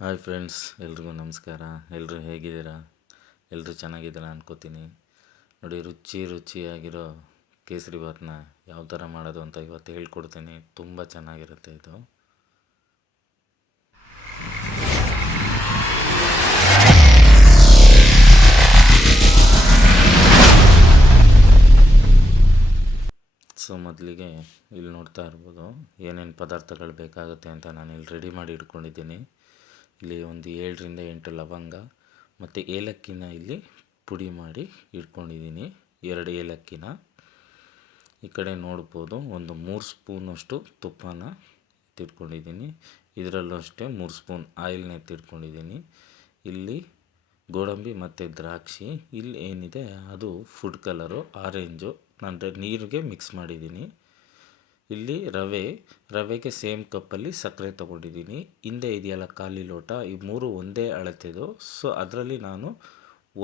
Hi friends ಎಲ್ರಿಗೂ ನಮಸ್ಕಾರ. ಎಲ್ಲರೂ ಹೇಗಿದ್ದೀರಾ? ಎಲ್ಲರೂ ಚೆನ್ನಾಗಿದ್ದೀರಾ ಅನ್ಕೋತೀನಿ. ನೋಡಿ, ರುಚಿ ರುಚಿಯಾಗಿರೋ ಕೇಸರಿ ಭಾತ್ನ ಯಾವ ಥರ ಮಾಡೋದು ಅಂತ ಇವತ್ತು ಹೇಳ್ಕೊಡ್ತೀನಿ. ತುಂಬ ಚೆನ್ನಾಗಿರುತ್ತೆ ಇದು. ಸೊ, ಮೊದಲಿಗೆ ಇಲ್ಲಿ ನೋಡ್ತಾ ಇರ್ಬೋದು ಏನೇನು ಪದಾರ್ಥಗಳು ಬೇಕಾಗುತ್ತೆ ಅಂತ ನಾನು ಇಲ್ಲಿ ರೆಡಿ ಮಾಡಿ ಇಟ್ಕೊಂಡಿದ್ದೀನಿ. ಇಲ್ಲಿ ಒಂದು ಏಳರಿಂದ ಎಂಟು ಲವಂಗ ಮತ್ತು ಏಲಕ್ಕಿನ ಇಲ್ಲಿ ಪುಡಿ ಮಾಡಿ ಇಟ್ಕೊಂಡಿದ್ದೀನಿ. ಎರಡು ಏಲಕ್ಕಿನ. ಈ ಕಡೆ ನೋಡ್ಬೋದು ಒಂದು ಮೂರು ಸ್ಪೂನಷ್ಟು ತುಪ್ಪನ ಎತ್ತಿಟ್ಕೊಂಡಿದ್ದೀನಿ. ಇದರಲ್ಲೂ ಅಷ್ಟೇ ಮೂರು ಸ್ಪೂನ್ ಆಯಿಲ್ನ ಎತ್ತಿಟ್ಕೊಂಡಿದ್ದೀನಿ. ಇಲ್ಲಿ ಗೋಡಂಬಿ ಮತ್ತು ದ್ರಾಕ್ಷಿ, ಇಲ್ಲಿ ಏನಿದೆ ಅದು ಫುಡ್ ಕಲರು ಆರೆಂಜು ಅಂದರೆ ನೀರಿಗೆ ಮಿಕ್ಸ್ ಮಾಡಿದ್ದೀನಿ. ಇಲ್ಲಿ ರವೆ, ರವೆಗೆ ಸೇಮ್ ಕಪ್ಪಲ್ಲಿ ಸಕ್ಕರೆ ತೊಗೊಂಡಿದ್ದೀನಿ. ಹಿಂದೆ ಇದೆಯಲ್ಲ ಖಾಲಿ ಲೋಟ, ಈ ಮೂರು ಒಂದೇ ಅಳತೆದು. ಸೊ ಅದರಲ್ಲಿ ನಾನು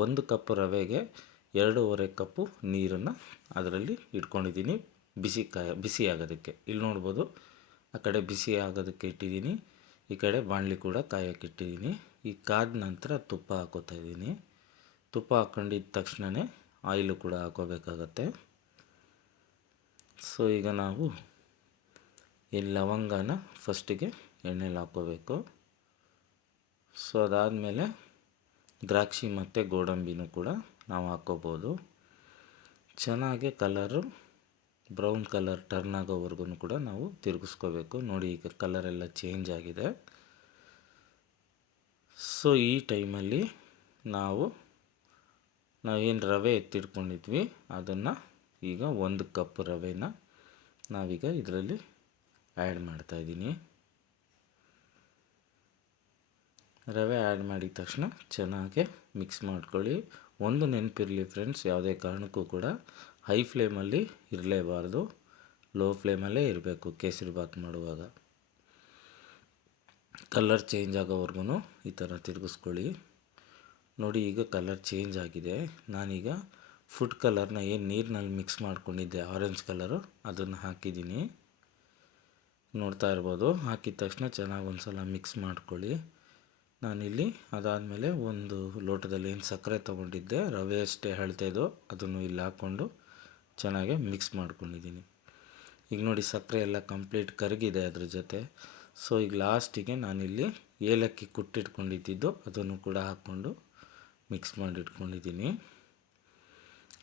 ಒಂದು ಕಪ್ ರವೆಗೆ ಎರಡೂವರೆ ಕಪ್ಪು ನೀರನ್ನು ಅದರಲ್ಲಿ ಇಟ್ಕೊಂಡಿದ್ದೀನಿ. ಬಿಸಿ ಕಾಯ ಬಿಸಿ ಆಗೋದಕ್ಕೆ. ಇಲ್ಲಿ ನೋಡ್ಬೋದು, ಆ ಕಡೆ ಬಿಸಿ ಆಗೋದಕ್ಕೆ ಇಟ್ಟಿದ್ದೀನಿ. ಈ ಕಡೆ ಬಾಣಲಿ ಕೂಡ ಕಾಯೋಕ್ಕೆ ಇಟ್ಟಿದ್ದೀನಿ. ಈ ಕಾದ ನಂತರ ತುಪ್ಪ ಹಾಕೋತಾ ಇದ್ದೀನಿ. ತುಪ್ಪ ಹಾಕ್ಕೊಂಡಿದ್ದ ತಕ್ಷಣವೇ ಆಯಿಲು ಕೂಡ ಹಾಕೋಬೇಕಾಗತ್ತೆ. ಸೊ ಈಗ ನಾವು ಈ ಲವಂಗನ ಫಸ್ಟಿಗೆ ಎಣ್ಣೆಲಿ ಹಾಕ್ಕೋಬೇಕು. ಸೊ ಅದಾದಮೇಲೆ ದ್ರಾಕ್ಷಿ ಮತ್ತು ಗೋಡಂಬಿನೂ ಕೂಡ ನಾವು ಹಾಕ್ಕೋಬೋದು. ಚೆನ್ನಾಗಿ ಕಲರು ಬ್ರೌನ್ ಕಲರ್ ಟರ್ನ್ ಆಗೋವರೆಗೂ ಕೂಡ ನಾವು ತಿರುಗಿಸ್ಕೋಬೇಕು. ನೋಡಿ, ಈಗ ಕಲರ್ ಎಲ್ಲ ಚೇಂಜ್ ಆಗಿದೆ. ಸೊ ಈ ಟೈಮಲ್ಲಿ ನಾವು, ನಾವೇನು ರವೆ ಎತ್ತಿಟ್ಕೊಂಡಿದ್ವಿ, ಅದನ್ನು ಈಗ ಒಂದು ಕಪ್ ರವೆನ ನಾವೀಗ ಇದರಲ್ಲಿ ಆ್ಯಡ್ ಮಾಡ್ತಾಯಿದ್ದೀನಿ ರವೆ ಆ್ಯಡ್ ಮಾಡಿದ ತಕ್ಷಣ ಚೆನ್ನಾಗಿ ಮಿಕ್ಸ್ ಮಾಡ್ಕೊಳ್ಳಿ. ಒಂದು ನೆನಪಿರಲಿ ಫ್ರೆಂಡ್ಸ್ ಯಾವುದೇ ಕಾರಣಕ್ಕೂ ಕೂಡ ಹೈ ಫ್ಲೇಮಲ್ಲಿ ಇರಲೇಬಾರ್ದು. ಲೋ ಫ್ಲೇಮಲ್ಲೇ ಇರಬೇಕು ಕೇಸರಿ ಬಾತ್ ಮಾಡುವಾಗ. ಕಲರ್ ಚೇಂಜ್ ಆಗೋವರೆಗೂ ಈ ಥರ ತಿರುಗಿಸ್ಕೊಳ್ಳಿ. ನೋಡಿ ಈಗ ಕಲರ್ ಚೇಂಜ್ ಆಗಿದೆ. ನಾನೀಗ ಫುಡ್ ಕಲರ್ನ ಏನು ನೀರಿನಲ್ಲಿ ಮಿಕ್ಸ್ ಮಾಡ್ಕೊಂಡಿದ್ದೆ ಆರೆಂಜ್ ಕಲರು ಅದನ್ನು ಹಾಕಿದ್ದೀನಿ. ನೋಡ್ತಾ ಇರ್ಬೋದು. ಹಾಕಿದ ತಕ್ಷಣ ಚೆನ್ನಾಗಿ ಒಂದು ಸಲ ಮಿಕ್ಸ್ ಮಾಡ್ಕೊಳ್ಳಿ. ನಾನಿಲ್ಲಿ ಅದಾದಮೇಲೆ ಒಂದು ಲೋಟದಲ್ಲಿ ಏನು ಸಕ್ಕರೆ ತೊಗೊಂಡಿದ್ದೆ, ರವೆ ಅಷ್ಟೇ ಹೇಳ್ತಾಯಿದ್ದು ಅದನ್ನು ಇಲ್ಲಿ ಹಾಕ್ಕೊಂಡು ಚೆನ್ನಾಗಿ ಮಿಕ್ಸ್ ಮಾಡ್ಕೊಂಡಿದ್ದೀನಿ. ಈಗ ನೋಡಿ ಸಕ್ಕರೆ ಎಲ್ಲ ಕಂಪ್ಲೀಟ್ ಕರಗಿದೆ ಅದ್ರ ಜೊತೆ. ಸೊ ಈಗ ಲಾಸ್ಟಿಗೆ ನಾನಿಲ್ಲಿ ಏಲಕ್ಕಿ ಕುಟ್ಟಿಟ್ಕೊಂಡಿದ್ದು, ಅದನ್ನು ಕೂಡ ಹಾಕ್ಕೊಂಡು ಮಿಕ್ಸ್ ಮಾಡಿಟ್ಕೊಂಡಿದ್ದೀನಿ.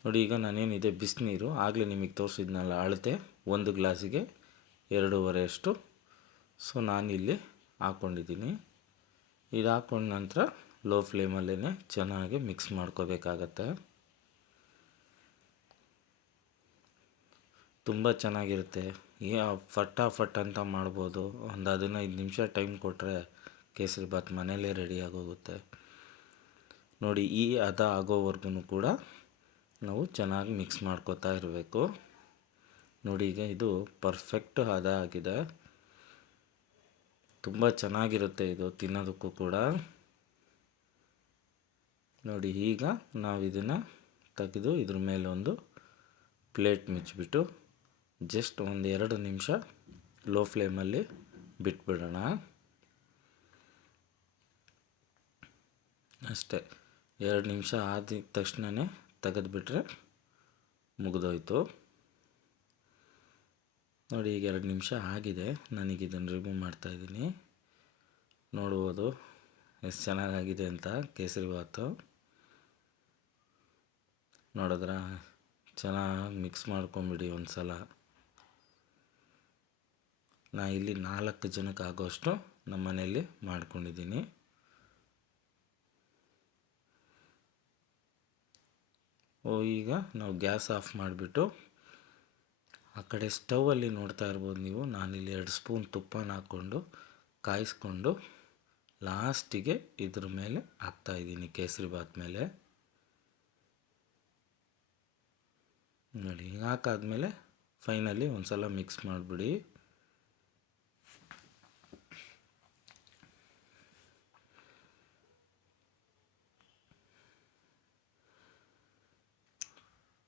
ನೋಡಿ, ಈಗ ನಾನೇನಿದೆ, ಬಿಸಿನೀರು. ಆಗಲೇ ನಿಮಗೆ ತೋರಿಸಿದ್ನಲ್ಲ, ಅಳತೆ. ಒಂದು ಗ್ಲಾಸಿಗೆ ಎರಡೂವರೆ ಅಷ್ಟು ಸೊ ನಾನಿಲ್ಲಿ ಹಾಕ್ಕೊಂಡಿದ್ದೀನಿ ಇದು ಹಾಕ್ಕೊಂಡ ನಂತರ ಲೋ ಫ್ಲೇಮಲ್ಲೇ ಚೆನ್ನಾಗಿ ಮಿಕ್ಸ್ ಮಾಡ್ಕೋಬೇಕಾಗತ್ತೆ. ತುಂಬ ಚೆನ್ನಾಗಿರುತ್ತೆ. ಫಟಾಫಟ್ ಅಂತ ಮಾಡ್ಬೋದು. ಒಂದು ಹದಿನೈದು ನಿಮಿಷ ಟೈಮ್ ಕೊಟ್ಟರೆ ಕೇಸರಿ ಬಾತ್ ಮನೇಲೇ ರೆಡಿಯಾಗೋಗುತ್ತೆ ನೋಡಿ, ಈ ಹದ ಆಗೋವರೆಗೂ ಕೂಡ ನಾವು ಚೆನ್ನಾಗಿ ಮಿಕ್ಸ್ ಮಾಡ್ಕೋತಾ ಇರಬೇಕು. ನೋಡಿ ಈಗ ಇದು ಪರ್ಫೆಕ್ಟ್ ಹದ ಆಗಿದೆ. ತುಂಬ ಚೆನ್ನಾಗಿರುತ್ತೆ ಇದು ತಿನ್ನೋದಕ್ಕೂ ಕೂಡ. ನೋಡಿ ಈಗ ನಾವು ಇದನ್ನು ತೆಗೆದು ಇದ್ರ ಮೇಲೆ ಒಂದು ಪ್ಲೇಟ್ ಮುಚ್ಚಿಬಿಟ್ಟು ಜಸ್ಟ್ ಒಂದು ಎರಡು ನಿಮಿಷ ಲೋ ಫ್ಲೇಮಲ್ಲಿ ಬಿಟ್ಬಿಡೋಣ. ಅಷ್ಟೇ, ಎರಡು ನಿಮಿಷ ಆದ ತಕ್ಷಣವೇ ತೆಗೆದುಬಿಟ್ರೆ ಮುಗಿದೋಯ್ತು. ನೋಡಿ, ಈಗ ಎರಡು ನಿಮಿಷ ಆಗಿದೆ. ನನಗೆ ಇದನ್ನು ರಿಮೂವ್ ಮಾಡ್ತಾಯಿದ್ದೀನಿ ನೋಡ್ಬೋದು ಎಷ್ಟು ಚೆನ್ನಾಗಾಗಿದೆ ಅಂತ ಕೇಸರಿ ಭಾತು ನೋಡಿದ್ರ, ಚೆನ್ನಾಗಿ ಮಿಕ್ಸ್ ಮಾಡ್ಕೊಂಬಿಡಿ ಒಂದು ಸಲ ನಾ ಇಲ್ಲಿ ನಾಲ್ಕು ಜನಕ್ಕೆ ಆಗೋಷ್ಟು ನಮ್ಮ ಮನೆಯಲ್ಲಿ ಮಾಡ್ಕೊಂಡಿದ್ದೀನಿ. ಓ, ಈಗ ನಾವು ಗ್ಯಾಸ್ ಆಫ್ ಮಾಡಿಬಿಟ್ಟು ಆ ಕಡೆ ಸ್ಟವಲ್ಲಿ ನೋಡ್ತಾ ಇರ್ಬೋದು ನೀವು. ನಾನಿಲ್ಲಿ ಎರಡು ಸ್ಪೂನ್ ತುಪ್ಪನ ಹಾಕ್ಕೊಂಡು ಕಾಯಿಸ್ಕೊಂಡು ಲಾಸ್ಟಿಗೆ ಇದ್ರ ಮೇಲೆ ಹಾಕ್ತಾಯಿದ್ದೀನಿ ಕೇಸರಿ ಬಾತ್ ಮೇಲೆ. ನೋಡಿ ಹಿಂಗೆ ಹಾಕಾದ್ಮೇಲೆ ಫೈನಲಿ ಒಂದು ಸಲ ಮಿಕ್ಸ್ ಮಾಡಿಬಿಡಿ.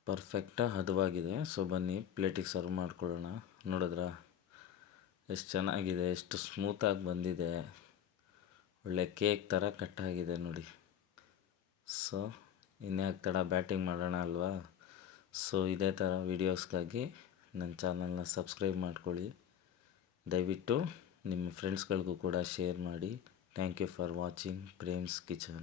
ಪರ್ಫೆಕ್ಟಾಗಿ ಹದವಾಗಿದೆ. ಸೊ ಬನ್ನಿ ಪ್ಲೇಟಿಗೆ ಸರ್ವ್ ಮಾಡ್ಕೊಳ್ಳೋಣ. ನೋಡಿದ್ರ? ಎಷ್ಟು ಚೆನ್ನಾಗಿದೆ, ಎಷ್ಟು ಸ್ಮೂತಾಗಿ ಬಂದಿದೆ. ಒಳ್ಳೆ ಕೇಕ್ ಥರ ಕಟ್ಟಾಗಿದೆ ನೋಡಿ. ಸೊ ಇನ್ಯಾಕೆ ತಡ ಬ್ಯಾಟಿಂಗ್ ಮಾಡೋಣ ಅಲ್ವಾ? ಸೊ ಇದೇ ಥರ ವೀಡಿಯೋಸ್ಗಾಗಿ ನನ್ನ ಚಾನಲ್ನ ಸಬ್ಸ್ಕ್ರೈಬ್ ಮಾಡ್ಕೊಳ್ಳಿ. ದಯವಿಟ್ಟು ನಿಮ್ಮ ಫ್ರೆಂಡ್ಸ್ಗಳಿಗೂ ಕೂಡ ಶೇರ್ ಮಾಡಿ. Thank you for watching Prem's kitchen